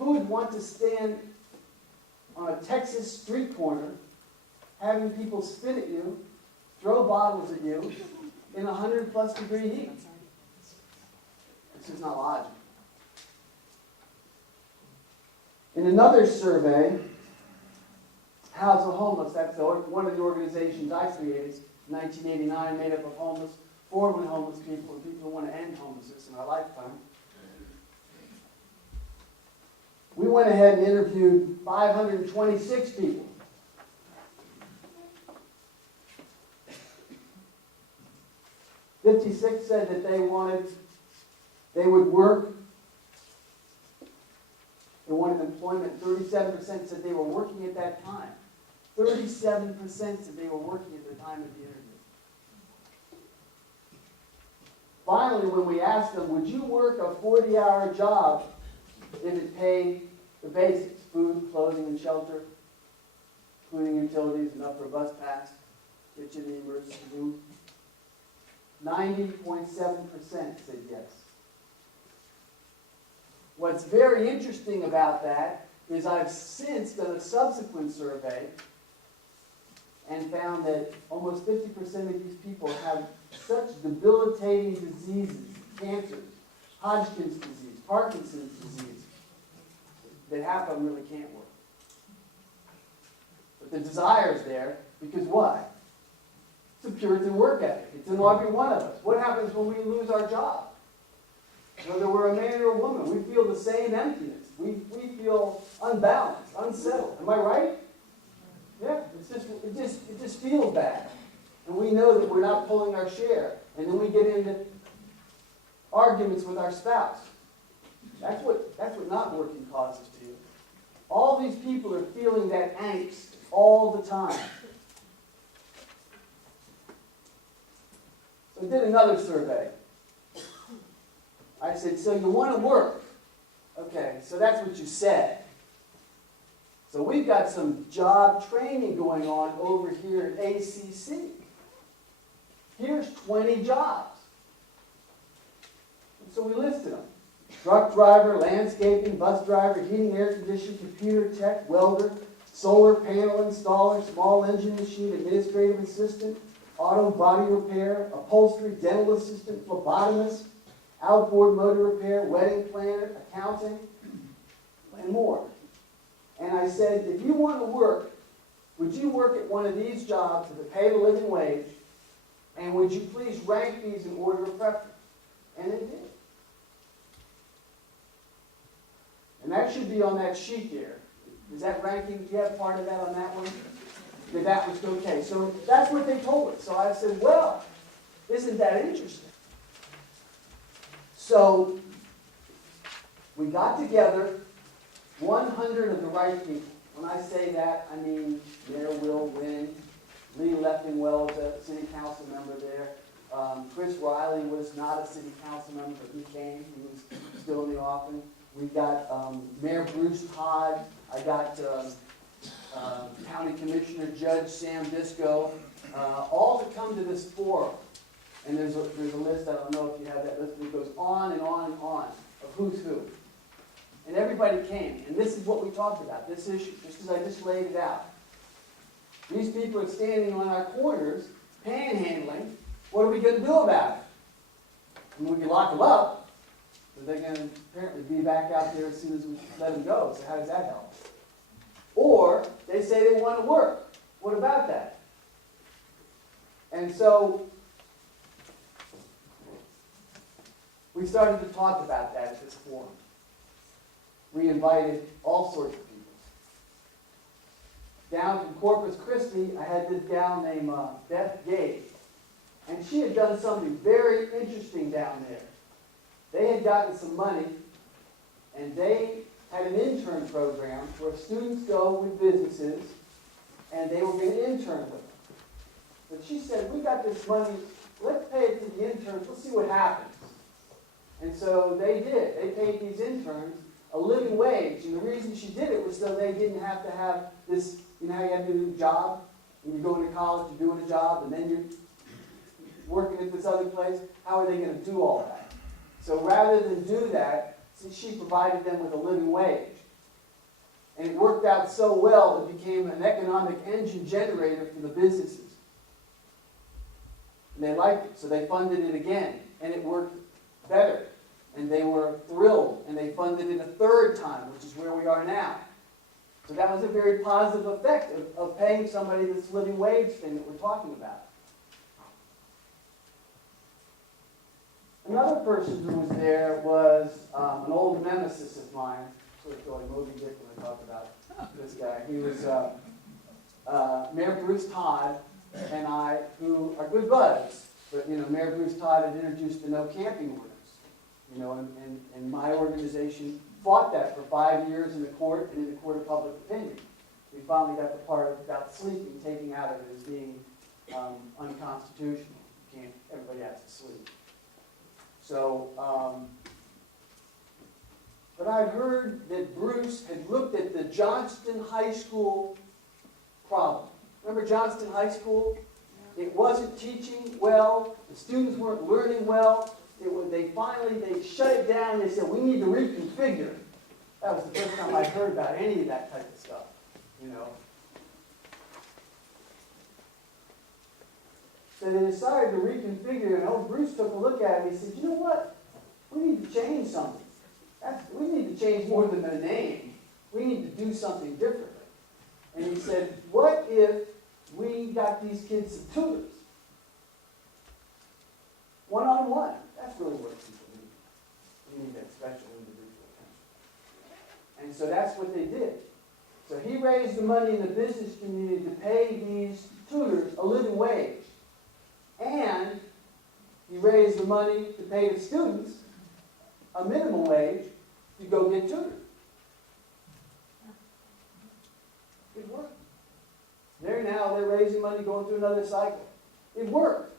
Who would want to stand on a Texas street corner having people spit at you, throw bottles at you in 100+ degree heat? This is not logical. In another survey, House of Homeless, that's one of the organizations I created in 1989, made up of homeless, formerly homeless people, and people who want to end homelessness in our lifetime. We went ahead and interviewed 526 people. "56 said that they would work. They wanted employment. 37% said they were working at that time. 37% said they were working at the time of the interview. Finally, when we asked them, would you work a 40-hour job if it paid the basics, food, clothing, and shelter, including utilities, enough for a bus pass, kitchen, and emergency room? 90.7% said yes. What's very interesting about that is I've since done a subsequent survey and found that almost 50% of these people have such debilitating diseases, cancers, Hodgkin's disease, Parkinson's disease, that half of them really can't work. But the desire's there because why? It's a Puritan work ethic. It's in every one of us. What happens when we lose our job? Whether we're a man or a woman, we feel the same emptiness. We feel unbalanced, unsettled. Am I right? Yeah, it just feels bad. And we know that we're not pulling our share. And then we get into arguments with our spouse. That's what not working causes to you. All these people are feeling that angst all the time. So I did another survey. I said, so you want to work? Okay, so that's what you said. So we've got some job training going on over here at ACC. Here's 20 jobs. And so we listed them. Truck driver, landscaping, bus driver, heating, air conditioning, computer tech, welder, solar panel installer, small engine machine, administrative assistant, auto body repair, upholstery, dental assistant, phlebotomist, outboard motor repair, wedding planner, accounting, and more. And I said, if you want to work, would you work at one of these jobs that pay the living wage, and would you please rank these in order of preference? And they did. And that should be on that sheet there. Is that ranking? Do you have part of that on that one? That was okay. So that's what they told us. So I said, well, isn't that interesting? So we got together 100 of the right people. When I say that, I mean Mayor Will Wynn, Lee Leffingwell was a city council member there. Chris Riley was not a city council member, but he came. He was still in the office. We got Mayor Bruce Todd. I got County Commissioner Judge Sam Disco, all to come to this forum. And there's a list, I don't know if you have that list, but it goes on and on and on of who's who. And everybody came. And this is what we talked about, this issue, just as I just laid it out. These people are standing on our corners, panhandling. What are we going to do about it? And we can lock them up, but they're going to apparently be back out there as soon as we let them go. So how does that help? Or they say they want to work. What about that? And so we started to talk about that at this forum. We invited all sorts of people. Down from Corpus Christi, I had this gal named Beth Gage. And she had done something very interesting down there. They had gotten some money, and they had an intern program where students go with businesses, and they were going to intern with them. But she said, we got this money, let's pay it to the interns, let's see what happens. And so they did. They paid these interns a living wage. And the reason she did it was so they didn't have to have this, you know how you have to do a job? When you're going to college, you're doing a job, and then you're working at this other place. How are they going to do all that? So rather than do that, she provided them with a living wage. And it worked out so well, it became an economic engine generator for the businesses. And they liked it, so they funded it again, and it worked better. And they were thrilled, and they funded it a third time, which is where we are now. So that was a very positive effect of paying somebody this living wage thing that we're talking about. Another person who was there was an old nemesis of mine. Sort of feel like Moby Dick when I talk about this guy. He was Mayor Bruce Todd and I, who are good buds. But Mayor Bruce Todd had introduced the no camping ordinance. And my organization fought that for 5 years in the court and in the court of public opinion. We finally got the part about sleeping taken out of it as being unconstitutional. Everybody has to sleep. So, but I'd heard that Bruce had looked at the Johnston High School problem. Remember Johnston High School? It wasn't teaching well. The students weren't learning well. They shut it down. They said, we need to reconfigure. That was the first time I'd heard about any of that type of stuff, So they decided to reconfigure, and old Bruce took a look at it and he said, you know what? We need to change something. We need to change more than the name. We need to do something differently. And he said, what if we got these kids some tutors? One-on-one. That's really what people need. We need that special individual attention. And so that's what they did. So he raised the money in the business community to pay these tutors a living wage. And he raised the money to pay the students a minimum wage to go get tutored. It worked. They're raising money, going through another cycle. It worked.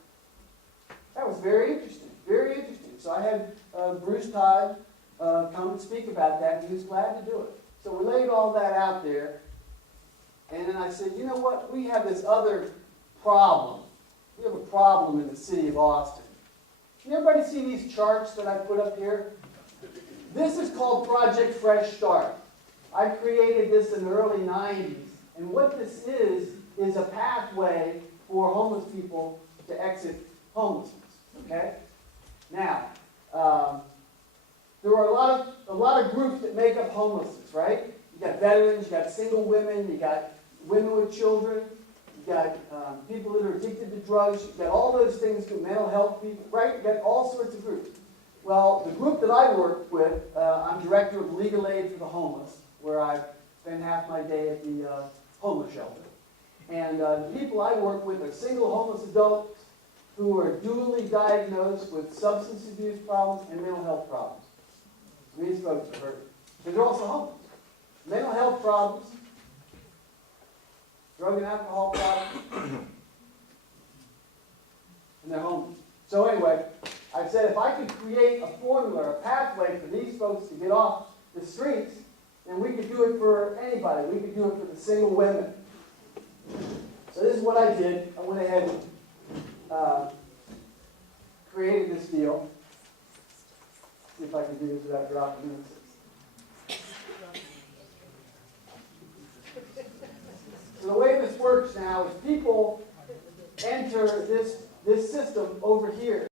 That was very interesting. Very interesting. So I had Bruce Todd come and speak about that, and he was glad to do it. So we laid all that out there, and then I said, you know what? We have this other problem. We have a problem in the city of Austin. Can everybody see these charts that I put up here? This is called Project Fresh Start. I created this in the early 90s, and what this is a pathway for homeless people to exit homelessness. Okay? Now, there are a lot of groups that make up homelessness, right? You got veterans, you got single women, you got women with children, you got people that are addicted to drugs, you got all those things, mental health people, right? You got all sorts of groups. Well, the group that I work with, I'm director of legal aid for the homeless, where I spend half my day at the homeless shelter. And the people I work with are single homeless adults who are dually diagnosed with substance abuse problems and mental health problems. These folks are hurt. But they're also homeless. Mental health problems, drug and alcohol problems, and they're homeless. So anyway, I said if I could create a formula, a pathway for these folks to get off the streets, then we could do it for anybody. We could do it for the single women. So this is what I did. I went ahead and created this deal. See if I can do this without dropping minutes. So the way this works now is people enter this system over here.